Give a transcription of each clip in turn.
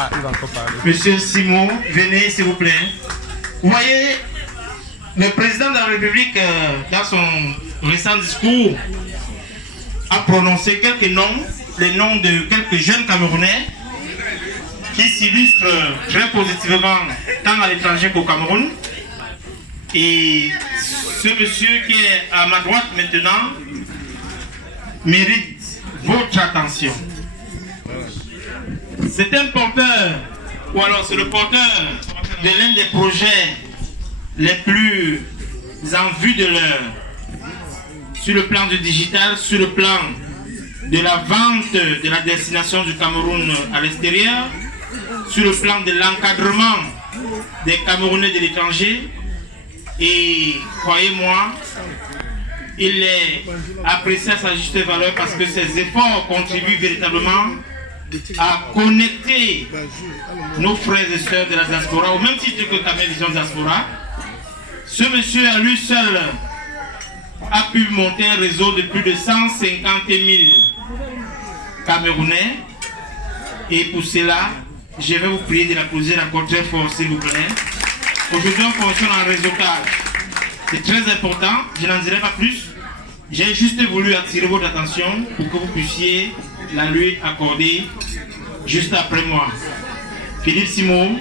Ah, il va encore parler. Monsieur Simon, venez s'il vous plaît. Vous voyez, le président de la République, dans son récent discours, a prononcé quelques noms, les noms de quelques jeunes Camerounais qui s'illustrent très positivement tant à l'étranger qu'au Cameroun. Et ce monsieur qui est à ma droite maintenant mérite votre attention. C'est un porteur, ou alors c'est le porteur de l'un des projets les plus en vue de l'heure, sur le plan du digital, sur le plan de la vente de la destination du Cameroun à l'extérieur, sur le plan de l'encadrement des Camerounais de l'étranger. Et croyez-moi, il est apprécié à sa juste valeur parce que ses efforts contribuent véritablement à connecter nos frères et sœurs de la diaspora, au même titre que Camel Vision Diaspora. Ce monsieur à lui seul a pu monter un réseau de plus de 150 000 Camerounais. Et pour cela, je vais vous prier de l'applaudir encore très fort, s'il vous plaît. Aujourd'hui, on fonctionne en réseautage. C'est très important, je n'en dirai pas plus. J'ai juste voulu attirer votre attention pour que vous puissiez la lui accorder juste après moi. Philippe Simon,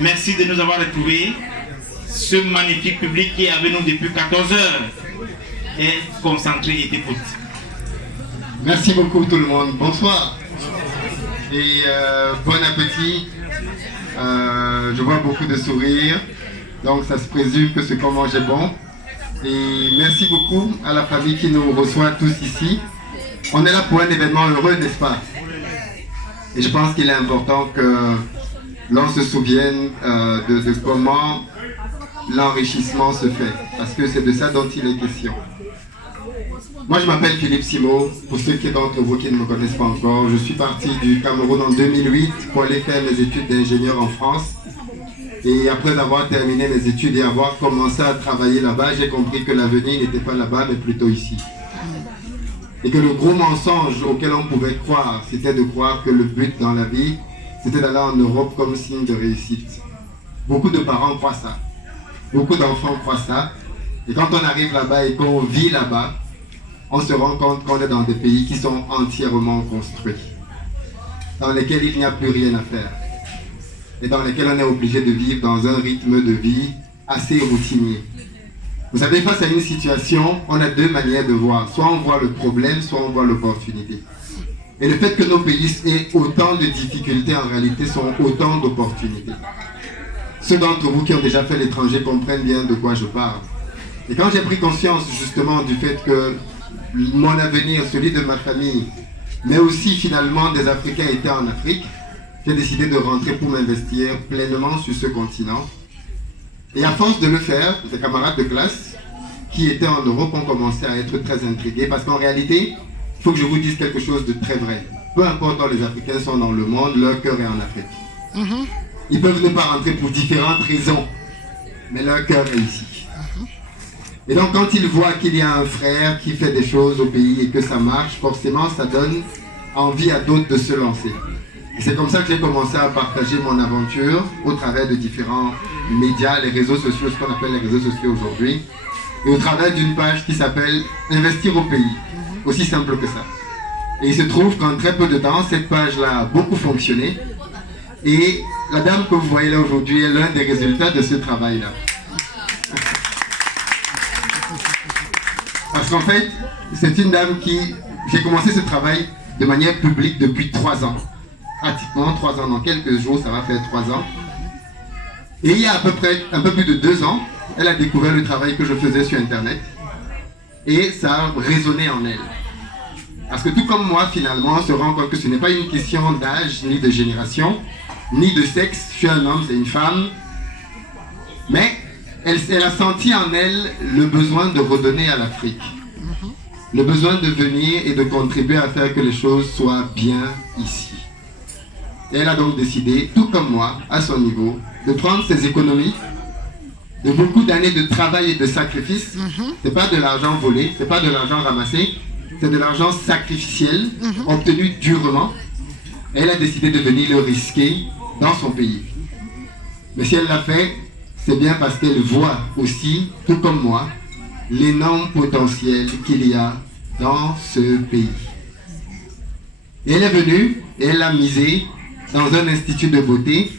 merci de nous avoir retrouvés. Ce magnifique public qui est avec nous depuis 14 heures est concentré et écoute. Merci beaucoup tout le monde. Bonsoir et bon appétit. Je vois beaucoup de sourires, donc ça se présume que ce qu'on mange est bon. Et merci beaucoup à la famille qui nous reçoit tous ici. On est là pour un événement heureux, n'est-ce pas? Et je pense qu'il est important que l'on se souvienne de comment l'enrichissement se fait, parce que c'est de ça dont il est question. Moi, je m'appelle Philippe Simon. Pour ceux d'entre vous qui ne me connaissent pas encore, je suis parti du Cameroun en 2008 pour aller faire mes études d'ingénieur en France. Et après avoir terminé mes études et avoir commencé à travailler là-bas, j'ai compris que l'avenir n'était pas là-bas, mais plutôt ici. Et que le gros mensonge auquel on pouvait croire, c'était de croire que le but dans la vie, c'était d'aller en Europe comme signe de réussite. Beaucoup de parents croient ça. Beaucoup d'enfants croient ça. Et quand on arrive là-bas et qu'on vit là-bas, on se rend compte qu'on est dans des pays qui sont entièrement construits, dans lesquels il n'y a plus rien à faire, et dans lesquels on est obligé de vivre dans un rythme de vie assez routinier. Vous savez, face à une situation, on a deux manières de voir. Soit on voit le problème, soit on voit l'opportunité. Et le fait que nos pays aient autant de difficultés, en réalité, sont autant d'opportunités. Ceux d'entre vous qui ont déjà fait l'étranger comprennent bien de quoi je parle. Et quand j'ai pris conscience justement du fait que mon avenir, celui de ma famille, mais aussi finalement des Africains étaient en Afrique, j'ai décidé de rentrer pour m'investir pleinement sur ce continent. Et à force de le faire, des camarades de classe qui étaient en Europe ont commencé à être très intrigués parce qu'en réalité, il faut que je vous dise quelque chose de très vrai. Peu importe où les Africains sont dans le monde, leur cœur est en Afrique. Ils peuvent ne pas rentrer pour différentes raisons, mais leur cœur est ici. Et donc quand ils voient qu'il y a un frère qui fait des choses au pays et que ça marche, forcément ça donne envie à d'autres de se lancer. Et c'est comme ça que j'ai commencé à partager mon aventure au travers de différents médias, les réseaux sociaux, ce qu'on appelle les réseaux sociaux aujourd'hui, et au travers d'une page qui s'appelle Investir au pays. Aussi simple que ça. Et il se trouve qu'en très peu de temps, cette page-là a beaucoup fonctionné. Et la dame que vous voyez là aujourd'hui est l'un des résultats de ce travail-là. Parce qu'en fait, c'est une dame qui... J'ai commencé ce travail de manière publique depuis 3 ans. Pratiquement 3 ans, dans quelques jours, ça va faire 3 ans. Et il y a à peu près un peu plus de 2 ans, elle a découvert le travail que je faisais sur Internet. Et ça a résonné en elle. Parce que tout comme moi, finalement, on se rend compte que ce n'est pas une question d'âge, ni de génération, ni de sexe. Je suis un homme, c'est une femme. Mais elle a senti en elle le besoin de redonner à l'Afrique. Le besoin de venir et de contribuer à faire que les choses soient bien ici. Et elle a donc décidé, tout comme moi, à son niveau, de prendre ses économies, de beaucoup d'années de travail et de sacrifice. C'est pas de l'argent volé, c'est pas de l'argent ramassé, c'est de l'argent sacrificiel, obtenu durement. Et elle a décidé de venir le risquer dans son pays. Mais si elle l'a fait, c'est bien parce qu'elle voit aussi, tout comme moi, l'énorme potentiel qu'il y a dans ce pays. Et elle est venue et elle a misé dans un institut de beauté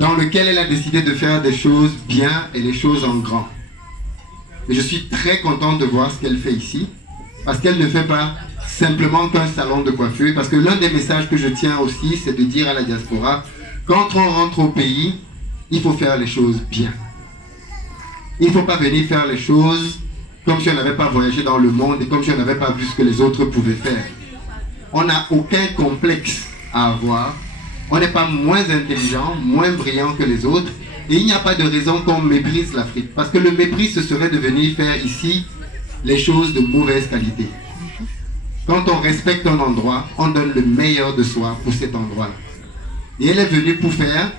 dans lequel elle a décidé de faire des choses bien et les choses en grand. Et je suis très content de voir ce qu'elle fait ici, parce qu'elle ne fait pas simplement qu'un salon de coiffure, parce que l'un des messages que je tiens aussi, c'est de dire à la diaspora, quand on rentre au pays, il faut faire les choses bien. Il ne faut pas venir faire les choses comme si on n'avait pas voyagé dans le monde et comme si on n'avait pas vu ce que les autres pouvaient faire. On n'a aucun complexe à avoir. On n'est pas moins intelligent, moins brillant que les autres. Et il n'y a pas de raison qu'on méprise l'Afrique. Parce que le mépris, ce serait de venir faire ici les choses de mauvaise qualité. Quand on respecte un endroit, on donne le meilleur de soi pour cet endroit-là. Et elle est venue pour faire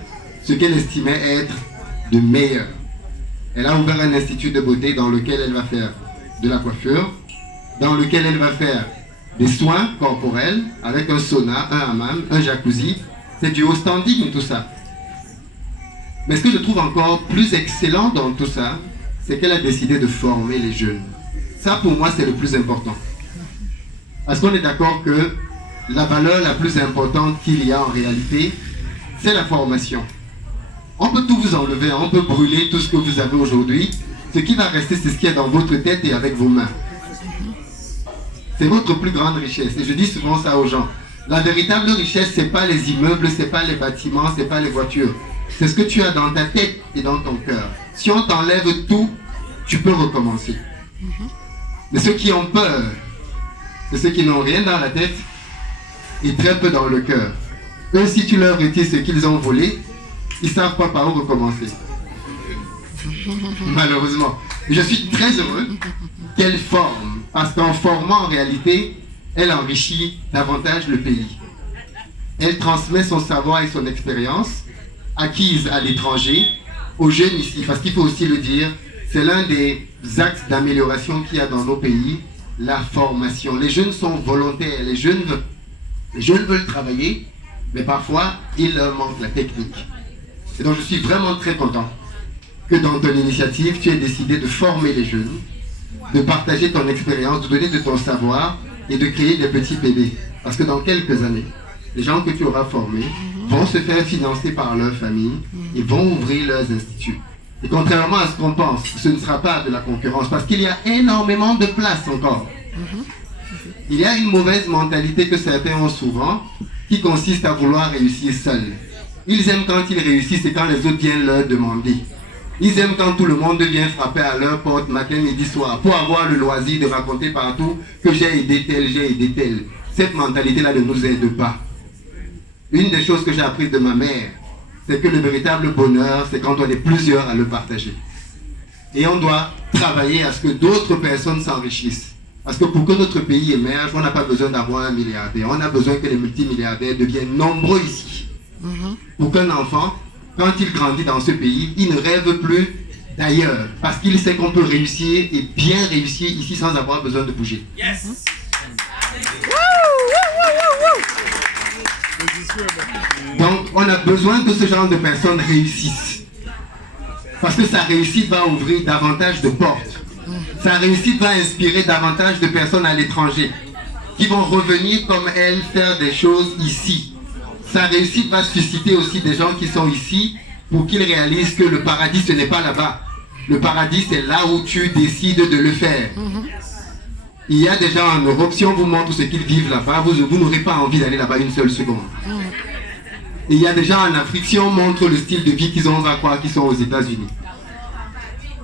ce qu'elle estimait être de meilleur. Elle a ouvert un institut de beauté dans lequel elle va faire de la coiffure, dans lequel elle va faire des soins corporels avec un sauna, un hammam, un jacuzzi. C'est du haut standing tout ça. Mais ce que je trouve encore plus excellent dans tout ça, c'est qu'elle a décidé de former les jeunes. Ça pour moi c'est le plus important. Parce qu'on est d'accord que la valeur la plus importante qu'il y a en réalité, c'est la formation. On peut tout vous enlever, on peut brûler tout ce que vous avez aujourd'hui. Ce qui va rester, c'est ce qui est dans votre tête et avec vos mains. C'est votre plus grande richesse. Et je dis souvent ça aux gens. La véritable richesse, ce n'est pas les immeubles, ce n'est pas les bâtiments, ce n'est pas les voitures. C'est ce que tu as dans ta tête et dans ton cœur. Si on t'enlève tout, tu peux recommencer. Mais ceux qui ont peur, c'est ceux qui n'ont rien dans la tête et très peu dans le cœur. Eux, si tu leur retires ce qu'ils ont volé, ils ne savent pas par où recommencer. Malheureusement. Je suis très heureux qu'elle forme. Parce qu'en formant, en réalité, elle enrichit davantage le pays. Elle transmet son savoir et son expérience acquise à l'étranger aux jeunes ici. Parce qu'il faut aussi le dire, c'est l'un des axes d'amélioration qu'il y a dans nos pays, la formation. Les jeunes sont volontaires, les jeunes veulent travailler, mais parfois, il leur manque la technique. Et donc, je suis vraiment très content que dans ton initiative, tu aies décidé de former les jeunes, de partager ton expérience, de donner de ton savoir et de créer des petits bébés. Parce que dans quelques années, les gens que tu auras formés vont se faire financer par leur famille et vont ouvrir leurs instituts. Et contrairement à ce qu'on pense, ce ne sera pas de la concurrence parce qu'il y a énormément de place encore. Il y a une mauvaise mentalité que certains ont souvent qui consiste à vouloir réussir seul. Ils aiment quand ils réussissent et quand les autres viennent leur demander. Ils aiment quand tout le monde vient frapper à leur porte matin, midi, soir pour avoir le loisir de raconter partout que j'ai aidé tel, j'ai aidé tel. Cette mentalité-là ne nous aide pas. Une des choses que j'ai apprises de ma mère, c'est que le véritable bonheur, c'est quand on est plusieurs à le partager. Et on doit travailler à ce que d'autres personnes s'enrichissent. Parce que pour que notre pays émerge, on n'a pas besoin d'avoir un milliardaire. On a besoin que les multimilliardaires deviennent nombreux ici. Pour qu'un enfant, quand il grandit dans ce pays, il ne rêve plus d'ailleurs. Parce qu'il sait qu'on peut réussir et bien réussir ici sans avoir besoin de bouger. Yes. Donc, on a besoin que ce genre de personnes réussissent. Parce que sa réussite va ouvrir davantage de portes. Sa réussite va inspirer davantage de personnes à l'étranger qui vont revenir comme elle faire des choses ici. Sa réussite va susciter aussi des gens qui sont ici pour qu'ils réalisent que le paradis, ce n'est pas là-bas. Le paradis, c'est là où tu décides de le faire. Il y a des gens en Europe, si on vous montre ce qu'ils vivent là-bas, vous n'aurez pas envie d'aller là-bas une seule seconde. Et il y a des gens en Afrique, si on montre le style de vie qu'ils ont, on va croire qu'ils sont aux États-Unis.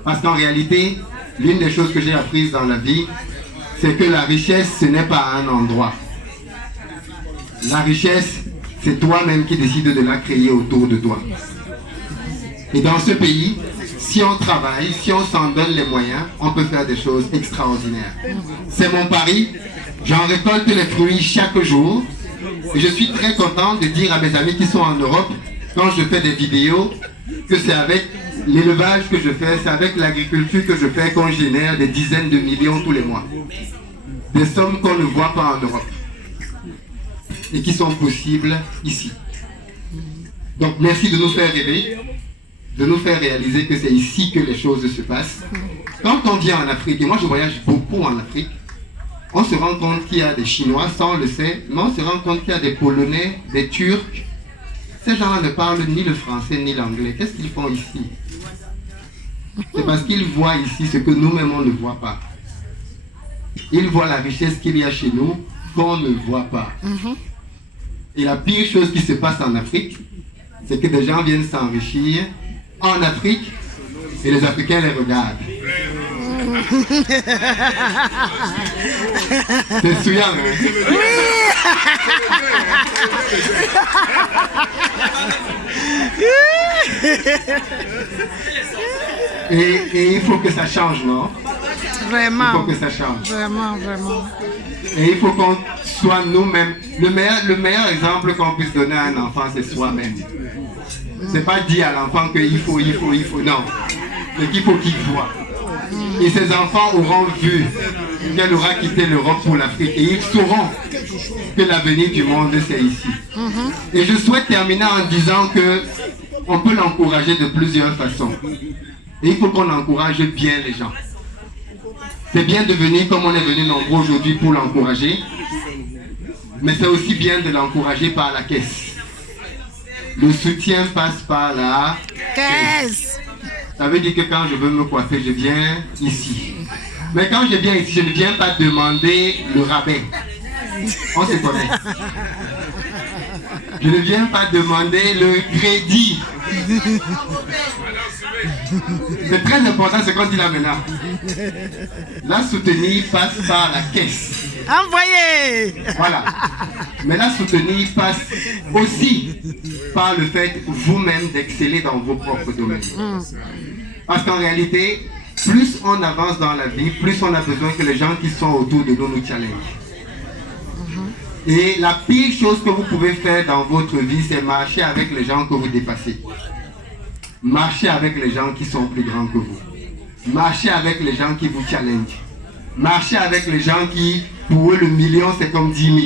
Parce qu'en réalité, l'une des choses que j'ai apprises dans la vie, c'est que la richesse, ce n'est pas un endroit. La richesse, c'est toi-même qui décides de la créer autour de toi. Et dans ce pays, si on travaille, si on s'en donne les moyens, on peut faire des choses extraordinaires. C'est mon pari. J'en récolte les fruits chaque jour. Et je suis très content de dire à mes amis qui sont en Europe, quand je fais des vidéos, que c'est avec l'élevage que je fais, c'est avec l'agriculture que je fais qu'on génère des dizaines de millions tous les mois. Des sommes qu'on ne voit pas en Europe. Et qui sont possibles ici. Donc merci de nous faire rêver, de nous faire réaliser que c'est ici que les choses se passent. Quand on vient en Afrique, et moi je voyage beaucoup en Afrique, on se rend compte qu'il y a des Chinois, ça on le sait, mais on se rend compte qu'il y a des Polonais, des Turcs. Ces gens-là ne parlent ni le français ni l'anglais. Qu'est-ce qu'ils font ici? C'est parce qu'ils voient ici ce que nous-mêmes on ne voit pas. Ils voient la richesse qu'il y a chez nous qu'on ne voit pas. Et la pire chose qui se passe en Afrique, c'est que des gens viennent s'enrichir en Afrique et les Africains les regardent. C'est souillant, hein? Et il faut que ça change, non? Vraiment. Il faut que ça change. Vraiment, vraiment. Et il faut qu'on soit nous-mêmes. Le meilleur exemple qu'on puisse donner à un enfant, c'est soi-même. C'est pas dire à l'enfant qu'il faut, non. Mais qu'il faut qu'il voit. Et ces enfants auront vu qu'elle aura quitté l'Europe pour l'Afrique. Et ils sauront que l'avenir du monde, c'est ici. Et je souhaite terminer en disant que on peut l'encourager de plusieurs façons. Et il faut qu'on encourage bien les gens. C'est bien de venir comme on est venu nombreux aujourd'hui pour l'encourager. Mais c'est aussi bien de l'encourager par la caisse. Le soutien passe par la caisse. Ça veut dire que quand je veux me coiffer, je viens ici. Mais quand je viens ici, je ne viens pas demander le rabais. On se connaît. Je ne viens pas demander le crédit. C'est très important ce qu'on dit là maintenant. La soutenir passe par la caisse. Envoyez! Voilà. Mais la soutenir passe aussi par le fait vous-même d'exceller dans vos propres domaines. Parce qu'en réalité, plus on avance dans la vie, plus on a besoin que les gens qui sont autour de nous challengent. Et la pire chose que vous pouvez faire dans votre vie, c'est marcher avec les gens que vous dépassez. Marchez avec les gens qui sont plus grands que vous. Marchez avec les gens qui vous challengent. Marchez avec les gens qui, pour eux, le million, c'est comme 10 000.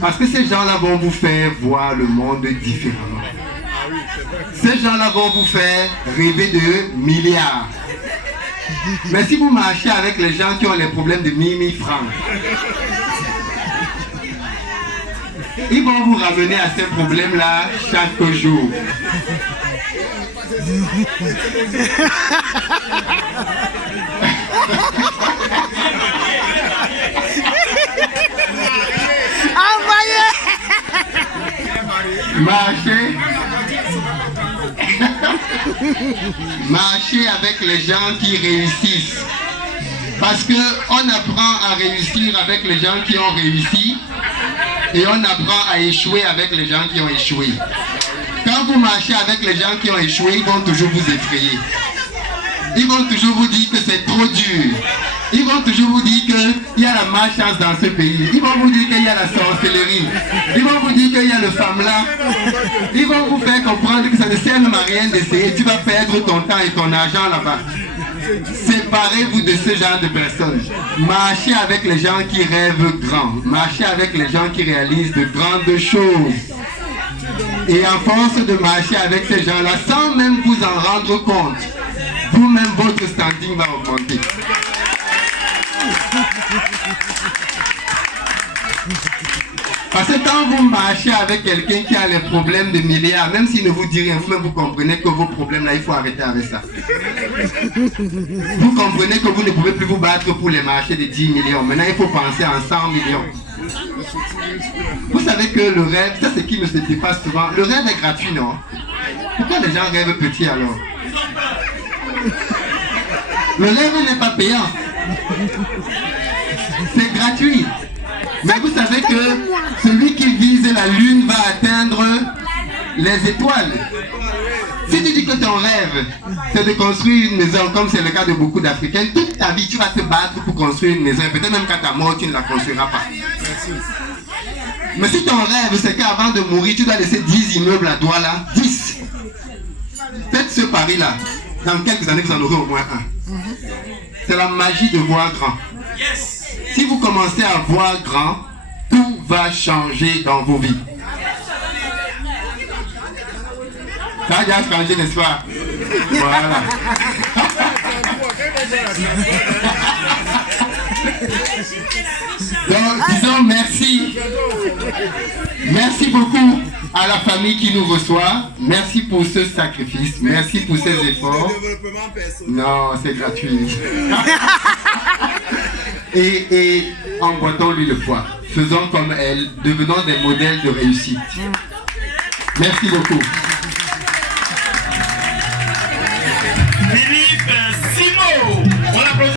Parce que ces gens-là vont vous faire voir le monde différemment. Ces gens-là vont vous faire rêver de milliards. Mais si vous marchez avec les gens qui ont les problèmes de 1000 francs, ils vont vous ramener à ces problèmes-là chaque jour. Marcher avec les gens qui réussissent. Parce qu'on apprend à réussir avec les gens qui ont réussi et on apprend à échouer avec les gens qui ont échoué. Quand vous marchez avec les gens qui ont échoué, ils vont toujours vous effrayer. Ils vont toujours vous dire que c'est trop dur. Ils vont toujours vous dire qu'il y a la malchance dans ce pays. Ils vont vous dire qu'il y a la sorcellerie. Ils vont vous dire qu'il y a le femme-là. Ils vont vous faire comprendre que ça ne sert à rien d'essayer. Tu vas perdre ton temps et ton argent là-bas. Séparez-vous de ce genre de personnes. Marchez avec les gens qui rêvent grand. Marchez avec les gens qui réalisent de grandes choses. Et à force de marcher avec ces gens-là, sans même vous en rendre compte, vous-même, votre standing va augmenter. Parce que quand vous marchez avec quelqu'un qui a les problèmes de milliards, même s'il ne vous dit rien, vous-même vous comprenez que vos problèmes là, il faut arrêter avec ça. Vous comprenez que vous ne pouvez plus vous battre pour les marchés de 10 millions. Maintenant, il faut penser en 100 millions. Vous savez que le rêve, ça c'est qui me se dépasse souvent. Le rêve est gratuit, non? Pourquoi les gens rêvent petit alors? Le rêve n'est pas payant. C'est gratuit. Mais vous savez que celui qui vise la lune va atteindre les étoiles. Si tu dis que ton rêve, c'est de construire une maison, comme c'est le cas de beaucoup d'Africains, toute ta vie, tu vas te battre pour construire une maison. Peut-être même qu'à ta mort, tu ne la construiras pas. Mais si ton rêve, c'est qu'avant de mourir, tu dois laisser 10 immeubles à Douala, 10. Faites ce pari-là. Dans quelques années, vous en aurez au moins un. C'est la magie de voir grand. Si vous commencez à voir grand, tout va changer dans vos vies. Ça vient changer, n'est-ce pas? Voilà. Donc, disons merci. Merci beaucoup à la famille qui nous reçoit. Merci pour ce sacrifice. Merci pour ces efforts. Non, c'est gratuit. Et emboîtons-lui le poids. Faisons comme elle. Devenons des modèles de réussite. Merci beaucoup.